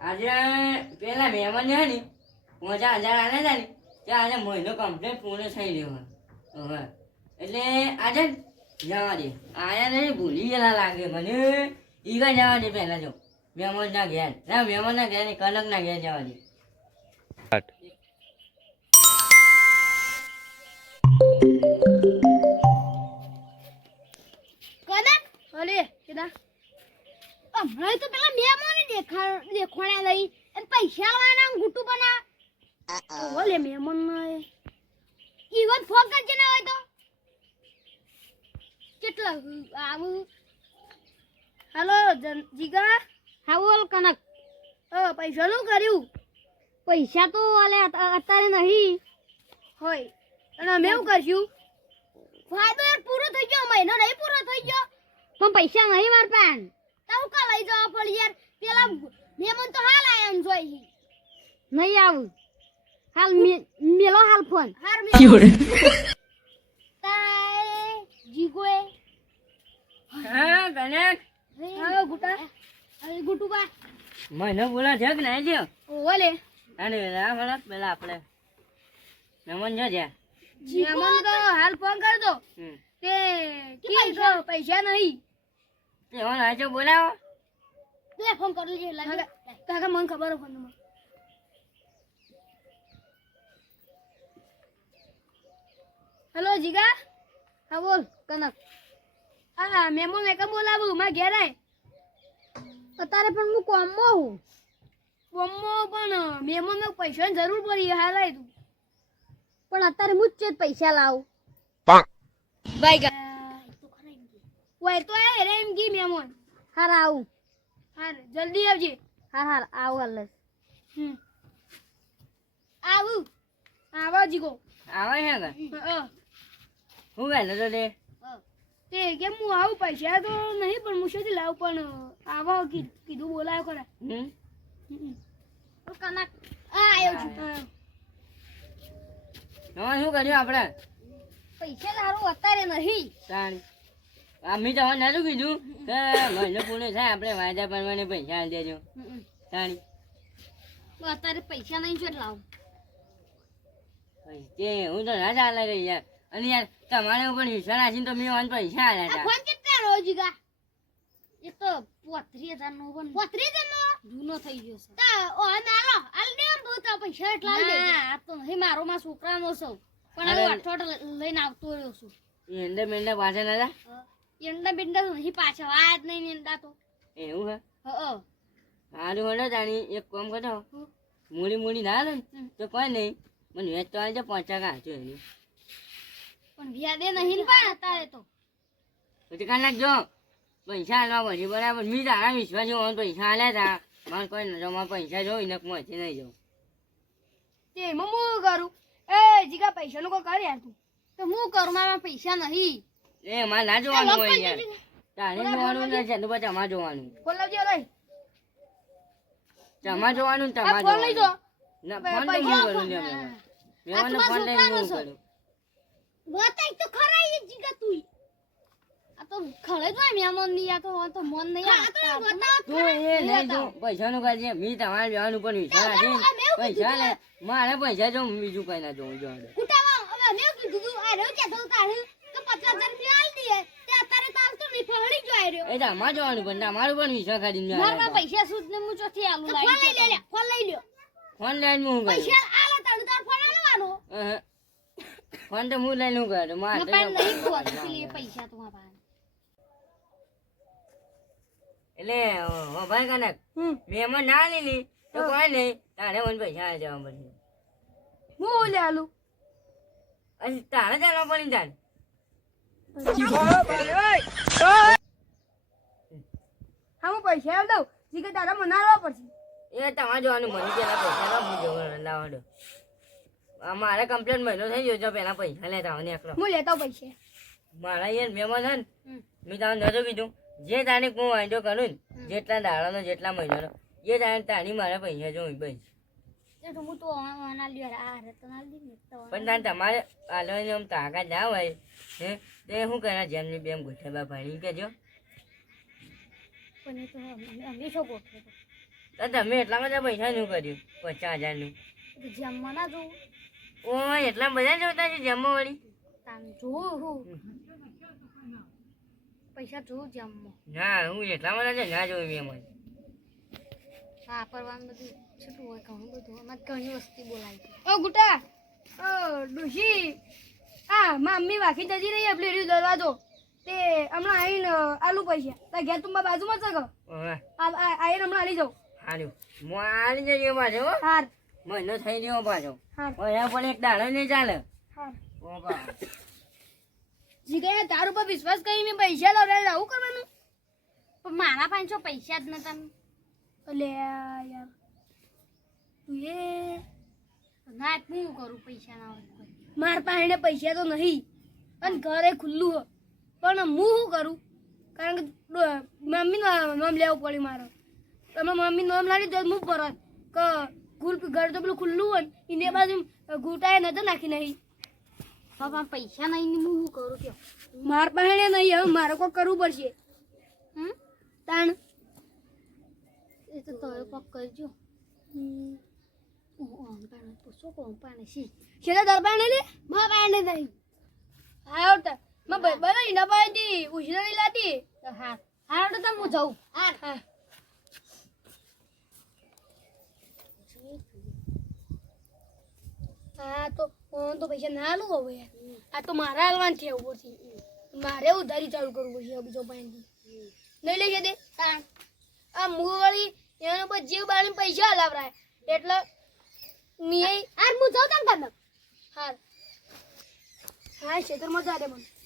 આજે પેલા મહેમાન છે ને 50,000 આલે છે ને ત્યાં આજે મહિનો કમ્પ્લીટ પૂરો થઈ ગયો હવે એટલે આજે જવા દે આયા નહીં ભૂલી ગયેલા લાગે મને ઈગા જવા દે પહેલા જો મહેમાનના ઘેર ના મહેમાનના ઘેર નહીં કનકના ઘેર જવા દે અલે કેદા હમણાં તો પેલા મહેમાને દેખોણ્યા લઈ અને પૈસા લાવવાના ગુટુ બના ઓલે મહેમાન ના ઈવન ફોન કરજે ના હોય તો કેટલા આવું હાલો જીગા હા બોલ કનક પૈસા નું કર્યું પૈસા તો આલે અત્યારે નહીં હોય અને અમે શું કરશું ફાયદો યાર પૂરો થઈ ગયો મહિનો નહીં પૂરો થઈ ગયો પણ પૈસા નહીં માર પાન તાવ કા લઈ જવા પડી યાર પેલા મહેમાન તો હાલ આયા એમ જોઈ નહીં આવું હાલ મેલો હાલ ફોન હાર મે તાય જીગોએ હા કનક હા ગુટા અરે ગુટુબા મહિનો પૂરો છે કે નહીં થયો ઓલે અને પેલા પેલા આપણે મહેમાન જો છે મહેમાન તો હાલ ફોન કર દો કે કી ગો પૈસા નહીં તે ઓન આજો બોલાવો તે ફોન કરી લેજે લાગે કાકા મને ખબર ફોન નંબર હેલો જીગા હા બોલ કનક હા મેમો મેં કા બોલાવું માં ઘેર આય અત્યારે પણ હું કોમમાં હું કોમમાં પણ મેમો ને પૈસાની જરૂર પડી હાલ આય તું પણ અત્યારે હું જ પૈસા લાવું બાય ગા ઓય તો એ રે એમ કી મેમોન હાર આવું હાર જલ્દી આવજે હાર આવું હાલ આવું આવો જીગો આવે છે કે હું ગયેલો તો તે કેમ હું આવું પૈસા તો નહીં પણ હું શોધી લાવું પણ આવો કીધું બોલાયો ખરા કનક આવ્યો છું શું કર્યું આપણે પૈસા લારું અત્યારે નહીં તાણી અમે તો નતું કીધું કે મહિનો પૂરો થાય આપણે વાયદા પ્રમાણે પૈસા આલી દેજો તાણી અત્યારે પૈસા નહીં છે લાવું તે હું તો ના ચાલે ગઈ યાર અને યાર તમારે પણ વિશ્વાસ રાખીને તો મેં વાન પૈસા આલ્યા હતા ફોન કેટલા રોજીગા એ તો 35,000 નો પણ 35,000 નો જૂનો થઈ ગયો છે તા ઓ નાલો આલ દે બહુ તો પૈસા એટલા આલ દે આ તો નહીં મારો માં છોકરાનો છો પણ હવે અઠવાડ લઈને આવતો રહ્યો છું એંડા મેંડા પાછા ના જા એંડા બિંડા નહીં પાછા આયા જ નહીં એંડા તો એવું હે સારું હળો જાણી એક કામ કરો મૂડી ના લે તો કોઈ નહીં મને વેચ તો આવજો 5 કાચો એની પણ વ્યાદે નહીં પણ અત્યારે તો પછી કાઢ નાખજો પૈસા આલવા પછી બરાબર મી તારા વિશ્વાસ જો પૈસા આલ્યા તા મારે કોઈ ન જમા પૈસા જો ઇનક મોથી નહીં જાઉં તે એમાં હું કરું એ જીગા પૈસા નું કોઈ કર યાર તું તો હું કરું મારા પૈસા નહીં એ મારે ના જોવાનું હોય યાર તારે જોવાનું ને છે તો પછી અમારે જોવાનું ફોન લાવજો લઈ તમારે જોવાનું તમારે ફોન લઈ જો ના ફોન તો હું કરું લે મેવાનો ફોન લઈને હું કરું બતાઈ તો ખરા એ જીગા તું આ તો ખરે જ મહેમાન ની આ તો મન નહીં આ તું એ લઈ જો પૈસા નું કરજે મી તમારે જવાનું પણ વિચાર છે પૈસા લે મારે પૈસા જો બીજું કઈ ના જોઉં જો કુટાવા હવે મેં કીધું આ રહ્યો કે તો તારે તો 50,000 રૂપિયા આલ દે તે અત્યારે તાર તો ની ફળી જો આ રહ્યો એ તમારે જવાનું પણ તમારું પણ વિશ્વાસ કરીને મારા પૈસા સુદ ને હું ચોથી આલુ લાઈ ફોન લઈ લે ફોન લઈ લ્યો ફોન લઈને હું કરું પૈસા આલે તાર તાર ફોન આલવાનો ફોન તો હું લઈને હું કરું મારે તો નહીં ખોતી પૈસા તો મારા એટલે હો ભાઈ કનક મહેમાન ના લીલી તો કોઈ નહીં તારે મને પૈસા આ જવા પડશે હું લે આલુ અરે તારે ચાલવા પડી તાર હા હું પૈસા આલ દઉં જીગા તારા મને આલવા પડશે એ તમારે જોવાનું મને પેલા પૈસા લાવ હું જવાનું લાવવાનો મારે કમ્પ્લેન મહિનો થઈ ગયો જો પેલા પૈસા લેતા આવને એકલો હું લેતા પૈસા મારા યાર મહેમાન છે ને મેં તમને નતું કીધું જે તારીખ હું વાંધો કરું ને જેટલા દાડાનો જેટલા મહિનાનો એ તારી મારા પૈસા જોઈ બસ હું તો પણ તાર તમારે આલવાની આમ તાકાત ના હોય હે તે શું કરે જેમની બેમ ગોઠવા ભણી કેજો પણ એ તો અમે શું ગોઠવે તો તમે એટલા બધા પૈસાનું કર્યું 50,000નું તો જમવા ના જોવું ઓ એટલા બધા જોતા છે જમવા વળી તાન જોવું હું પૈસા જોવું જમવા ના હું એટલા બધા છે ના જોયું મેં મને વાપરવાનું બધું છૂટું હોય ઘણું બધું અમારે ઘણી વસ્તી બોલાવી ઓ ગુટા ડોશી મમ્મી વાખી જતી રહી આપણે રહ્યું દરવાજો તે હમણાં આવીને આલુ પૈસા તા ઘેર તું બાજુમાં છે આવીને હમણાં આલી જાઉં હારું હું આલી જઈએ પાછો હાર મહિનો થઈ ગયો પાછો હાર ઓયા પણ એક દાડો નહીં ચાલે હાર ઓ બા જીગા તાર ઉપર વિશ્વાસ કરી મેં પૈસા લાવડાવી આવું કરવાનું પણ મારા પાસે જો પૈસા જ નતા અલે યાર તું એ ના હું કરું પૈસા ના હોય માર પાસે પૈસા તો નહીં અને ઘરે ખુલ્લું હો પણ હું શું કરું કારણ કે મમ્મી નામ લેવું પડ્યું મારે તમે મમ્મી નામ લાવી દો હું પરત કે ઘર તો પેલું ખુલ્લું હોય ને એને બાજુ ઘૂંટાએ નતો નાખી નહીં બાપા પૈસા નહીં ને હું શું કરું કે માર પાસે નહીં હવે મારે કોઈ કરવું પડશે તાણ એ તો તમે પક કરજો પૂછો કોણ પાણી છે શેના દરબાર લે મા પાણી નહીં હા ઓટા માં બરાબર ઇના પાડી ઉછળી લાતી હા હા ઓટા તમ હું જાઉં હા હા હા તો પૈસા ના આલું હવે આ તો મારા હાલવાન છે ઉપરથી મારે ઉધારી ચાલુ કરવું પડશે બીજો પાણી નહીં લઈ દે આ મું વાળી એનો પર જીવ બાળી પૈસા હલાવરાય એટલે નિયે હાર હું જાઉં તમ તમે હાર હા ક્ષેત્રમાં જા દે મને